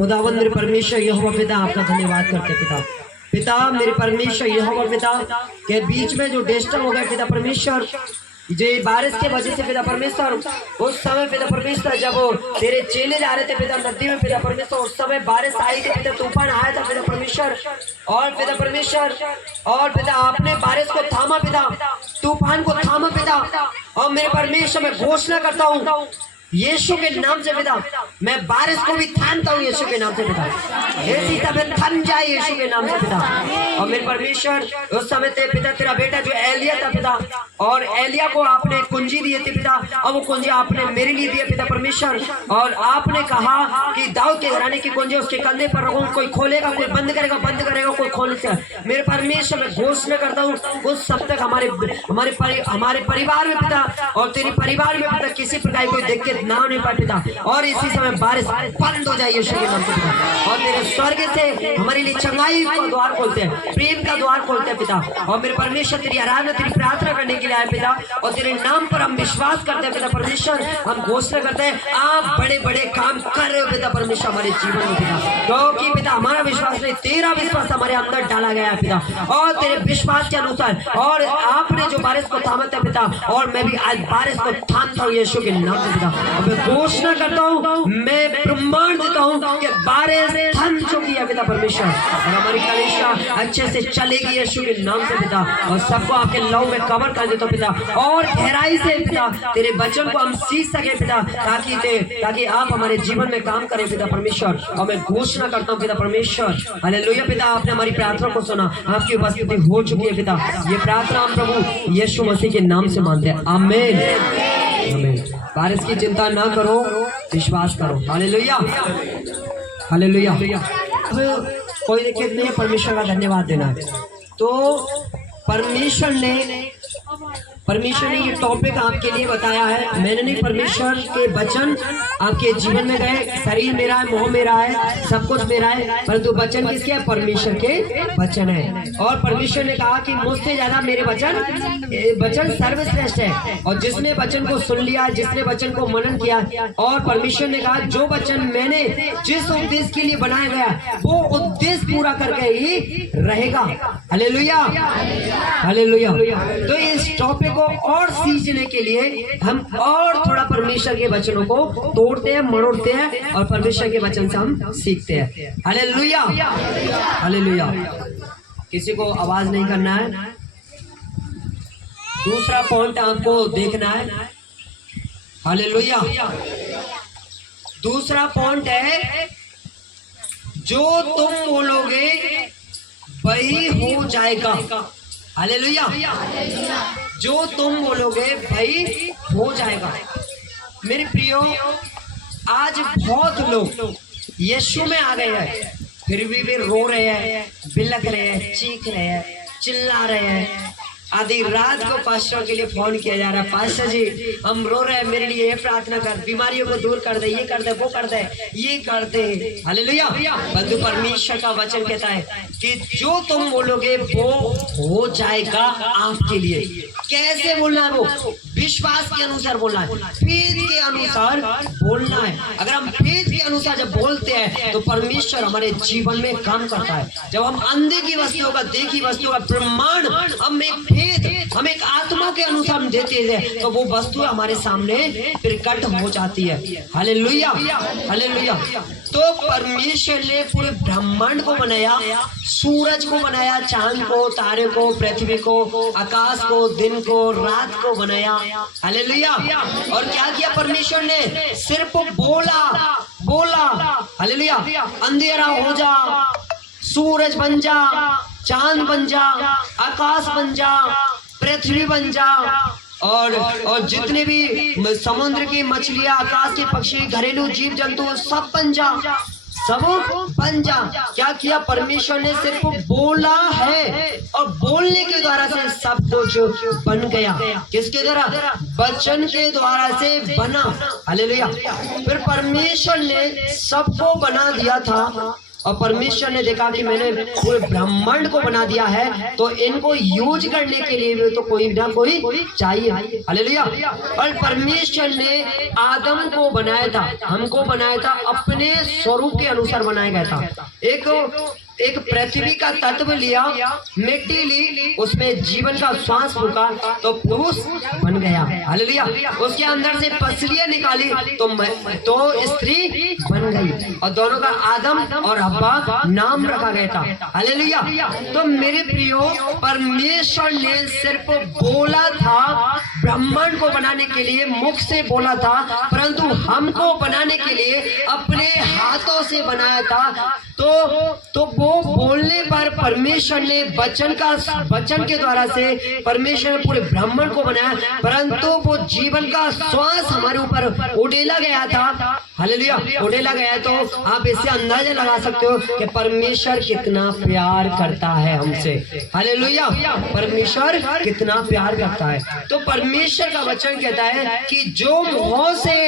खुदावंद मेरे परमेश्वर यहोवा पिता आपका धन्यवाद करते पिता। पिता मेरे परमेश्वर यहोवा पिता के बीच में जो डिस्टर्ब हो गए पिता परमेश्वर, जो बारिश के वजह से पिता परमेश्वर, उस समय पिता परमेश्वर जब तेरे चेले जा रहे थे पिता नदी में पिता परमेश्वर, उस समय बारिश आई थी पिता, तूफान आया था पिता परमेश्वर, और पिता परमेश्वर और पिता आपने बारिश को थामा पिता, तूफान को थामा पिता। और मेरे परमेश्वर मैं घोषणा करता हूँ यीशु के नाम से पिता, मैं बारिश को भी थामता हूँ यीशु के नाम से पिता, ऐसी तबीयत थम जाए यीशु के नाम से पिता। और मेरे परमेश्वर उस समय ते पिता तेरा बेटा जो एलिया था पिता, और एलिया को आपने कुंजी दी थी पिता, और वो कुंजी आपने मेरे लिए दी पिता परमेश्वर, और आपने कहा कि दाऊद के घराने की कुंजी उसके कंधे पर रखूं, कोई खोलेगा कोई बंद करेगा, बंद करेगा कोई खोल से। मेरे परमेश्वर मैं घोषणा करता हूँ उस सब तक हमारे परिवार में पिता, और तेरे परिवार में पिता किसी प्रकार कोई दिक्कत ना होने पाए पिता, और इसी समय बारिश बंद हो जाए यीशु के नाम से पिता। और तेरे स्वर्ग से हमारे लिए चंगाई का द्वार खोलते हैं, प्रेम का द्वार खोलते हैं पिता। और मेरे परमेश्वर तेरी आराधना तेरी प्रार्थना करने के लिए आए पिता, और तेरे नाम पर हम विश्वास करते हैं पिता परमेश्वर। हम घोषणा करते हैं आप बड़े बड़े काम कर रहे हो पिता परमेश्वर हमारे जीवन में पिता, क्योंकि पिता हमारा विश्वास नहीं, तेरा विश्वास हमारे अंदर डाला गया है पिता, और तेरे विश्वास के अनुसार, और आपने जो बारिश को थामा था पिता, और मैं भी आज बारिश को थामता हूँ यीशु के नाम से पिता। मैं घोषणा करता हूँ, मैं प्रमाण देता हूँ कि बारिश थम चुकी है पिता परमेश्वर, और हमारी कलीसिया अच्छे से चलेगी यीशु के नाम से पिता, और सबको आपके लहू में कवर कर देता पिता, और गहराई से पिता तेरे वचन को हम सीख सके पिता, ताकि आप हमारे जीवन में काम करें पिता परमेश्वर। और मैं घोषणा करता हूँ पिता परमेश्वर, हालेलुया पिता, आपने हमारी प्रार्थना को सुना, आपकी उपस्थिति हो चुकी है पिता। ये प्रार्थना हम प्रभु यीशु मसीह के नाम से मानते हैं, आमीन आमीन। बारिश की चिंता ना करो, विश्वास करो, हालेलुया हालेलुया। कोई दिक्कत नहीं है, परमेश्वर का धन्यवाद देना है। तो परमेश्वर ने ये टॉपिक आपके लिए बताया है, मैंने नहीं, परमेश्वर के वचन आपके जीवन में गए। शरीर मेरा है, मोह मेरा है, सब कुछ मेरा है, परंतु वचन किसके है? परमेश्वर के वचन है। और परमेश्वर ने कहा कि मुझसे ज्यादा मेरे वचन सर्वश्रेष्ठ है, और जिसने वचन को सुन लिया, जिसने वचन को मनन किया, और परमेश्वर ने कहा जो वचन मैंने जिस उद्देश्य के लिए बनाया गया वो उद्देश्य पूरा करके ही रहेगा, हालेलुया हालेलुया। तो इस टॉपिक को और सीखने के लिए हम और थोड़ा परमेश्वर के वचनों को तोड़ते हैं, मरोड़ते हैं, और परमेश्वर के वचन से हम सीखते हैं, हालेलुया हालेलुया। किसी को आवाज नहीं करना है। दूसरा पॉइंट आपको देखना है, हालेलुया। दूसरा पॉइंट है जो तुम बोलोगे वही हो जाएगा, हालेलुया। जो तुम बोलोगे भाई हो जाएगा। मेरे प्रियो, आज बहुत लोग यीशु में आ गए हैं, फिर भी वे रो रहे हैं, बिलक रहे हैं, चीख रहे हैं, चिल्ला रहे हैं। आधी रात को पास्टर के लिए फोन किया जा रहा है, पास्टर जी हम रो रहे हैं, मेरे लिए ये प्रार्थना कर, बीमारियों को दूर कर दे, ये कर दे, वो कर दे, ये कर दे, हालेलुया। बंधु परमेश्वर का वचन कहता है कि जो तुम बोलोगे वो हो जाएगा आपके लिए। कैसे बोलना है? वो विश्वास के अनुसार बोलना है, फेथ के अनुसार बोलना है। अगर हम फेथ के अनुसार जब बोलते हैं तो परमेश्वर हमारे जीवन में काम करता है। जब हम अंधे की वस्तुओं का, देखी वस्तुओं का प्रमाण हम एक आत्मा के अनुसार हम देते हैं, तो वो वस्तु हमारे सामने प्रकट हो जाती है, हालेलुया हालेलुया। तो परमेश्वर ने पूरे ब्रह्मांड को बनाया, सूरज को बनाया, चांद को, तारे को, पृथ्वी को, आकाश को, दिन को, रात को बनाया, हालेलुया। और क्या किया परमेश्वर ने? सिर्फ बोला हालेलुया, अंधेरा हो जा, सूरज बन जा, चांद बन जा, आकाश बन जा, पृथ्वी बन जा, और जितने भी समुद्र की मछलियां, आकाश के पक्षी, घरेलू जीव जंतु सब बन जा, सब बन जा। क्या किया परमेश्वर ने? सिर्फ बोला है, और बोलने के द्वारा से सब कुछ बन गया। किसके द्वारा? वचन के द्वारा से बना, हालेलुया। फिर परमेश्वर ने सबको बना दिया था, और परमेश्वर ने देखा कि मैंने पूरे ब्रह्मांड को बना दिया है, तो इनको यूज करने के लिए भी तो कोई ना कोई चाहिए। हालेलुया। और परमेश्वर ने आदम को बनाया था, हमको बनाया था, अपने स्वरूप के अनुसार बनाया गया था। एक पृथ्वी का तत्व लिया, मिट्टी ली, उसमें जीवन का श्वास फूका तो पुरुष बन गया। हालेलुया। उसके अंदर से पसलियां निकाली तो स्त्री बन गई, और दोनों का आदम और हव्वा नाम रखा गया था। हालेलुया। तो मेरे प्रियो, परमेश्वर ने सिर्फ बोला था ब्रह्मांड को बनाने के लिए, मुख से बोला था, परंतु हमको बनाने के लिए अपने हाथों से बनाया था। तो वो बोलने पर परमेश्वर ने वचन के द्वारा से परमेश्वर ने पूरे ब्रह्मांड को बनाया, परंतु वो जीवन का श्वास हमारे ऊपर उड़ेला गया था। हालेलुया। उड़ेला गया। तो आप इससे अंदाजा लगा सकते हो कि परमेश्वर कितना प्यार करता है हमसे। हालेलुया। परमेश्वर कितना प्यार करता है। तो परमेश्वर का वचन कहता है कि जो मुंह से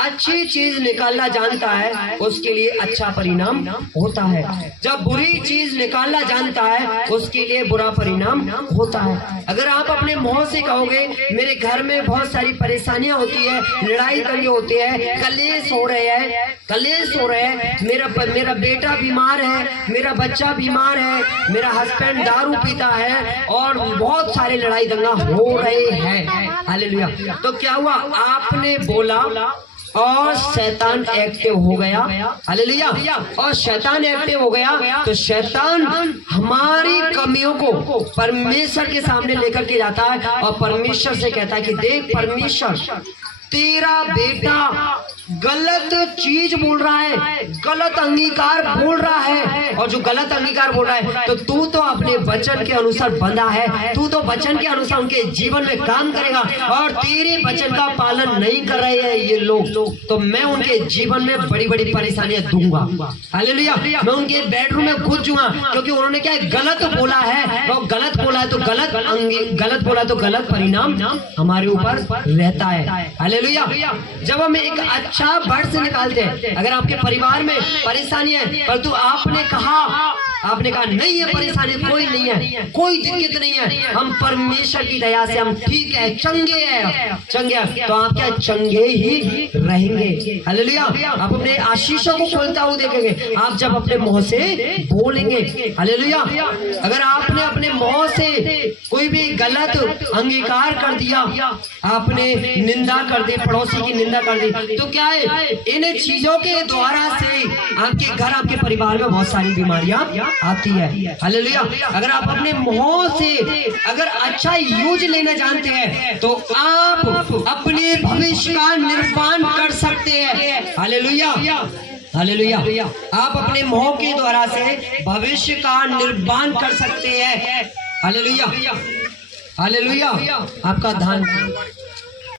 अच्छी चीज निकालना जानता है उसके लिए अच्छा परिणाम होता है, जब बुरी चीज निकालना जानता है उसके लिए बुरा परिणाम होता है। अगर आप अपने मुंह से कहोगे मेरे घर में बहुत सारी परेशानियां होती है, लड़ाई दंगे होते हैं, कलेश हो रहे हैं, मेरा बेटा बीमार है, मेरा बच्चा बीमार है, मेरा हस्बैंड दारू पीता है, और बहुत सारे लड़ाई दंगा हो रहे हैं। हालेलुया। तो क्या हुआ? आपने बोला और शैतान एक्टिव हो गया। हालेलुया। और शैतान एक्टिव हो गया तो शैतान हमारी कमियों को परमेश्वर के सामने लेकर के जाता है, और परमेश्वर से कहता है कि देख परमेश्वर, तेरा बेटा गलत चीज बोल रहा है, गलत अंगीकार बोल रहा है, और जो गलत अंगीकार बोल रहा है तो तू तो अपने वचन के अनुसार बंधा है, तू तो वचन के अनुसार उनके जीवन में काम करेगा, और तेरे वचन का पालन नहीं कर रहे हैं ये लोग, तो मैं उनके जीवन में बड़ी बड़ी परेशानियां दूंगा। हालेलुया। मैं उनके बेडरूम में घुस जाऊंगा, क्योंकि उन्होंने क्या गलत बोला है, और गलत बोला है तो गलत बोला तो गलत परिणाम हमारे ऊपर रहता है। हालेलुया। जब हम एक अच्छा वर्ड से निकालते हैं, अगर आपके परिवार में परेशानी है परंतु आपने कहा नहीं है, परेशानी कोई नहीं है, कोई दिक्कत नहीं है, हम परमेश्वर की दया से हम ठीक है, चंगे हैं, तो आप क्या चंगे ही रहेंगे। हालेलुया। आप अपने आशीषों को खोलता हुआ देखेंगे आप जब अपने मुंह से बोलेंगे। हालेलुया। अगर आपने अपने मुंह से कोई भी गलत अंगीकार कर दिया, आपने निंदा कर दी, पड़ोसी की निंदा कर दी, तो क्या है, इन चीजों के द्वारा से आपके घर, आपके परिवार में बहुत सारी बीमारियां आती है। हालेलुया। अगर आप अपने मुंह से अगर अच्छा यूज लेना जानते हैं तो आप अपने भविष्य का निर्माण कर सकते हैं। हालेलुया। हालेलुया। आप अपने मुंह के द्वारा से भविष्य का निर्माण कर सकते हैं। हालेलुया। हालेलुया। आपका धन